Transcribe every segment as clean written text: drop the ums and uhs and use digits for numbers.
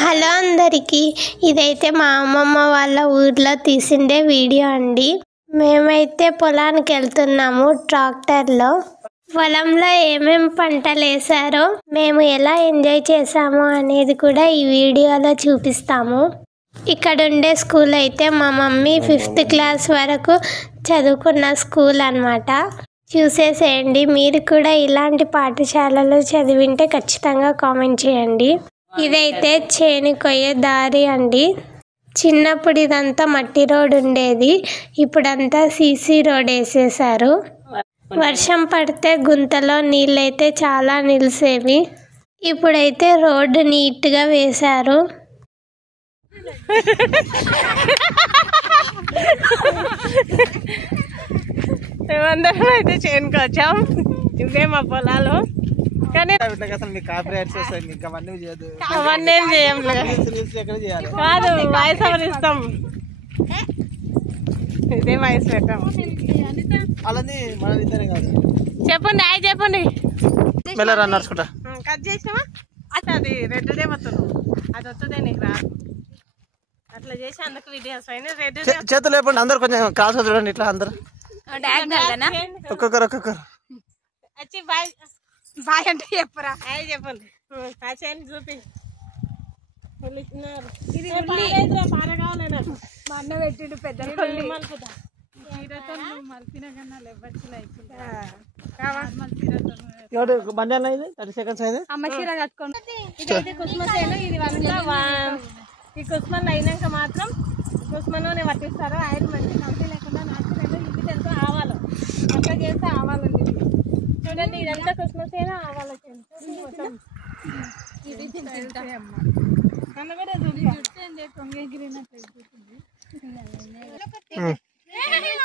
Hello అందరికీ, ఇదైతే మా అమ్మమ్మ వాళ్ళ ఊర్లో తీసిండే వీడియో అండి. మేమైతే పొలానికి వెళ్తున్నాము ట్రాక్టర్లో. పొలంలో ఏమేం పంటలు వేసారో మేము ఎలా ఎంజాయ్ చేసామో అనేది కూడా ఈ వీడియోలో చూపిస్తాము. ఇక్కడ ఉండే స్కూల్ అయితే మా మమ్మీ 5th క్లాస్ వరకు చదువుకున్న స్కూల్ అన్నమాట. చూసేసేయండి. మీరు కూడా ఇలాంటి పాఠశాలలో చదివింటే ఖచ్చితంగా కామెంట్ చేయండి. ఇదైతే చేను కొయ్యే దారి అండి. చిన్నప్పుడు ఇదంతా మట్టి రోడ్ ఉండేది, ఇప్పుడంతా సీసీ రోడ్ వేసేసారు. వర్షం పడితే గుంతలో నీళ్ళైతే చాలా నిలిసేవి, ఇప్పుడైతే రోడ్డు నీట్గా వేశారు. మేమందరం అయితే చేనుకు వచ్చాం. ఇవే మా పొలాలు. కానీ అవన్నీ చేయం కాదు, వాయిస్ ఎవరు ఇస్తాం, ఇదే వాయిస్ పెట్టాం. చెప్పండి, అయి చెప్పండి. కట్ చేసినావా? అది రెడ్దే మొత్తం, అది వస్తుందే నీకు రాదు. అట్లా చేసి అందుకు వీడియోస్ చేతులు లేపండి అందరు, కొంచెం కాసు చూడండి ఇట్లా అందరు ఒక్కొక్కరు వచ్చి బాయ్ బాయ్ అంటే చెప్పరా? అయ్యి చెప్పండి. కాసేపు చూపి. ఇది పాల కావాలి నాకు. మా అన్న పెట్టిండు పెద్ద మలుపుతా. ఇదైతే కుస్మసేను. ఇది ఈ కుస్మలు అయినాక మాత్రం కుస్మలోనే పట్టిస్తారు. ఆయిల్ మంచి కంపెనీ లేకుండా నాచురల్ ఇంటితో ఆవాలు అట్లా చేస్తే ఆవాలండి. చూడండి, ఇదంతా కుస్మసేనా ఆవాలు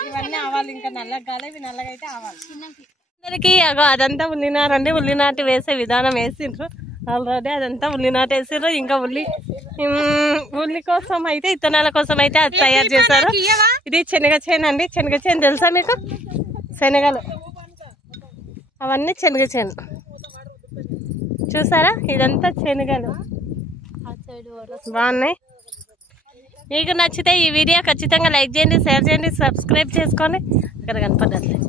ఇవన్నీ ఆవాలు. ఇంకా నల్లగా కాలే, ఇవి నల్లగా అయితే ఆవాలు. అందరికి అదంతా ఉల్లినారండి. ఉల్లినాటి వేసే విధానం వేసిండ్రు ఆల్రెడీ. అదంతా ఉల్లినాటు వేసారు. ఇంకా ఉల్లి కోసం అయితే, ఇత్తనాల కోసం అయితే అది తయారు చేశారు. ఇది శనగ చేను అండి. శనగ చేను తెలుసా మీకు? శనగలు అవన్నీ శనగ చేను. చూసారా, ఇదంతా శనగలు బాగున్నాయి. మీకు నచ్చితే ఈ వీడియో ఖచ్చితంగా లైక్ చేయండి, షేర్ చేయండి, సబ్స్క్రైబ్ చేసుకోండి. ఇక్కడ కనపడట్లేదు.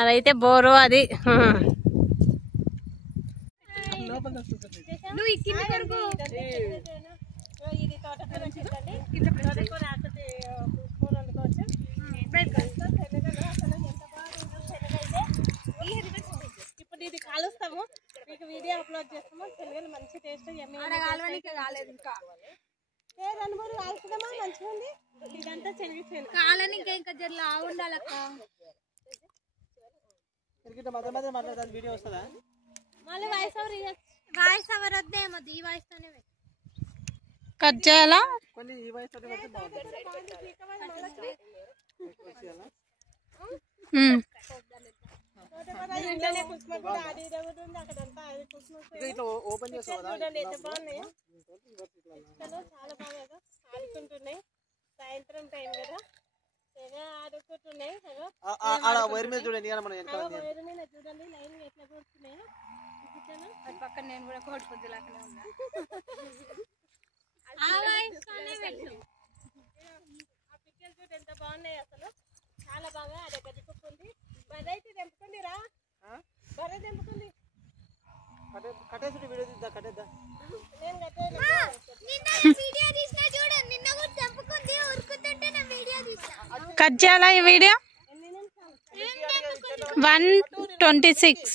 అదైతే బోరు. అది ఇప్పుడు ఇది కాలుస్తాము, మీకు వీడియో అప్లోడ్ చేస్తాము. శనగలు మంచి టేస్ట్ కాలేదు. ఇంకా 2 3 కాల్చుదామా? మంచిగా ఉంది. ఇదంతా శనగ చేను కాలని ఇంకా జర ఉండాలక్క. కట్ చేయాలా? చాలా బాగా ఆడుకుంటున్నాయి. సాయంత్రం టైం కదా, ఆడుకుంటున్నాయి. చూడండి లైన్ ఎట్లా కూర్చున్నాయో. పక్కన నేను కూడా కోడిపుద్దు లాగానే ఉన్నా. ఆ పిక్కలు చూడు ఎంత బాగున్నాయి అసలు, చాలా బాగా. అదే గడ్డి కుక్క ఉంది. బర్రె అయితే తెంపుకుంది రా, బర్రె తెంపుకుంది. కట్ చేయాలా ఈ వీడియో? 1:26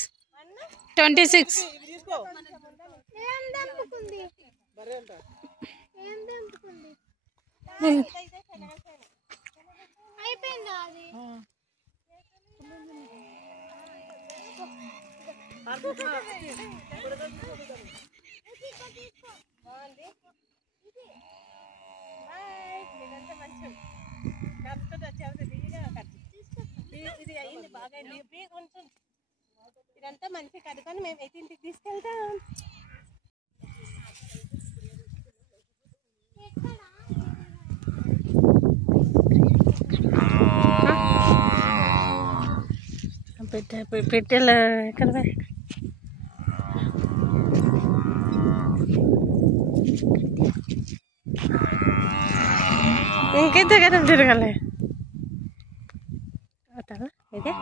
ఇది అయింది బాగా. ఇదంతా మంచి కడుకొని మేమైతే ఇంటికి తీసుకెళ్తాం. పెట్టెలు ఎక్కడ ఇంకెంత కదా తిరగాలి ఇదే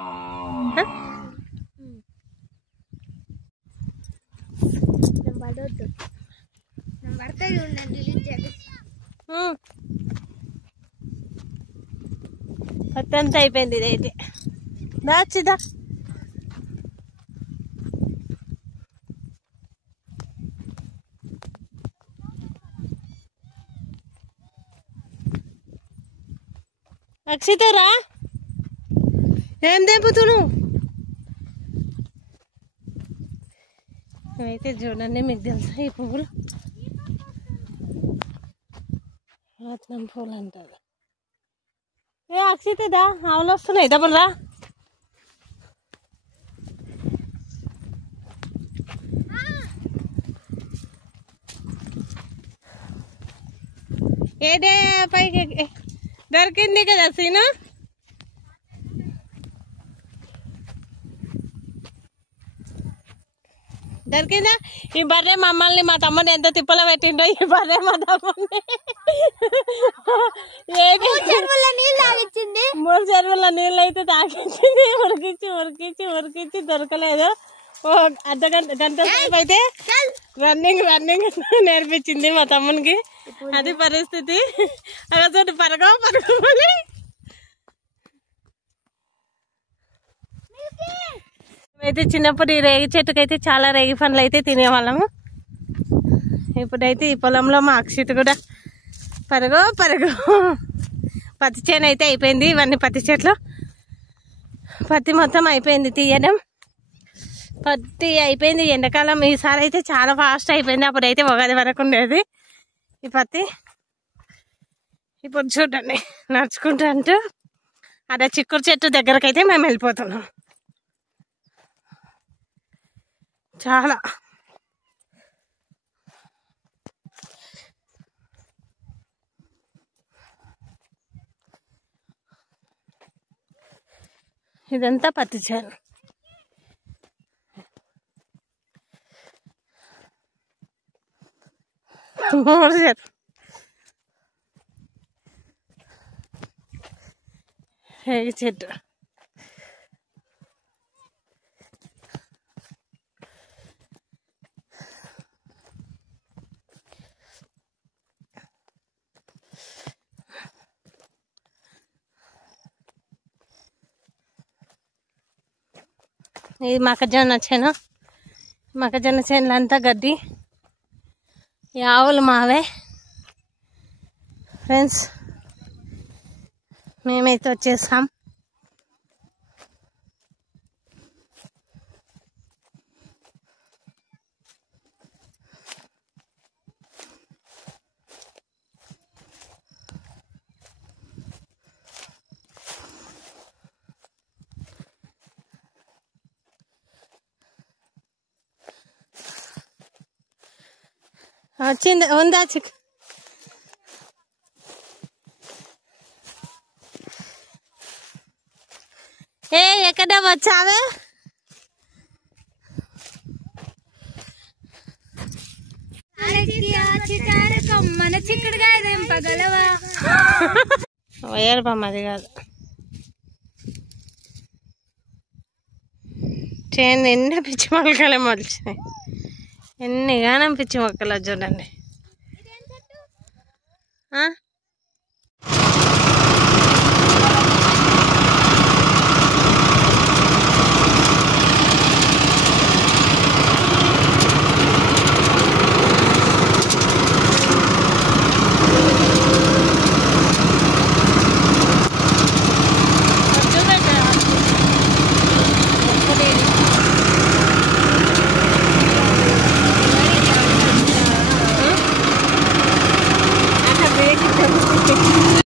పత్తి అంతా అయిపోయింది ఇదైతే దాచిదా అక్షితరా ఏం తెంపుతున్నావు అయితే చూడండి మీకు తెలుసా ఈ పువ్వులు రత్నం పువ్వులు అంటారు ఏ అక్షితదా ఆవులు వస్తున్నాయి డబ్బులు రా ఏడే పైకి దొరికింది కదా సీను దొరికిందా ఈ బర్రె మమ్మల్ని మా తమ్ముని ఎంత తిప్పలో పెట్టిండో ఈ బర్రె మా తమ్ముని 3 చెరువుల నీళ్ళు అయితే తాగించింది ఉరికించి దొరకలేదు గంట సేపు అయితే రన్నింగ్ నేర్పించింది మా తమ్మునికి అది పరిస్థితి అక్కడ పరగమని అయితే చిన్నప్పుడు ఈ రేగి చెట్టుకైతే చాలా రేగి పండ్లు అయితే తినేవాళ్ళము ఇప్పుడైతే ఈ పొలంలో మా అక్షిత్ కూడా పరుగు పత్తి చేను అయితే అయిపోయింది ఇవన్నీ పత్తి చెట్లు పత్తి మొత్తం అయిపోయింది తీయడం పత్తి అయిపోయింది ఎండాకాలం ఈసారి అయితే చాలా ఫాస్ట్ అయిపోయింది అప్పుడైతే ఉగాది వరకు ఉండేది ఈ పత్తి ఇప్పుడు చూడండి నడుచుకుంటూ అంటూ అదే చిక్కుడు చెట్టు దగ్గరకైతే మేము వెళ్ళిపోతున్నాం చాలా ఇదంతా పత్తి చేను రేగి చెట్టు ఇది మొక్కజొన్న చేనులు అంతా గడ్డి ఈ ఆవులు మావే ఫ్రెండ్స్ మేమైతే వచ్చేసాం వచ్చింది ఉందా చిక్ ఏ ఎక్కడ వచ్చావే మన చిక్కడిగా పగలవా వయ్యారు అది కాదు చేను నిండా పిచ్చి మొక్కలే మొలిచినాయి ఎన్ని గానం పిచ్చి మొక్కలు చూడండి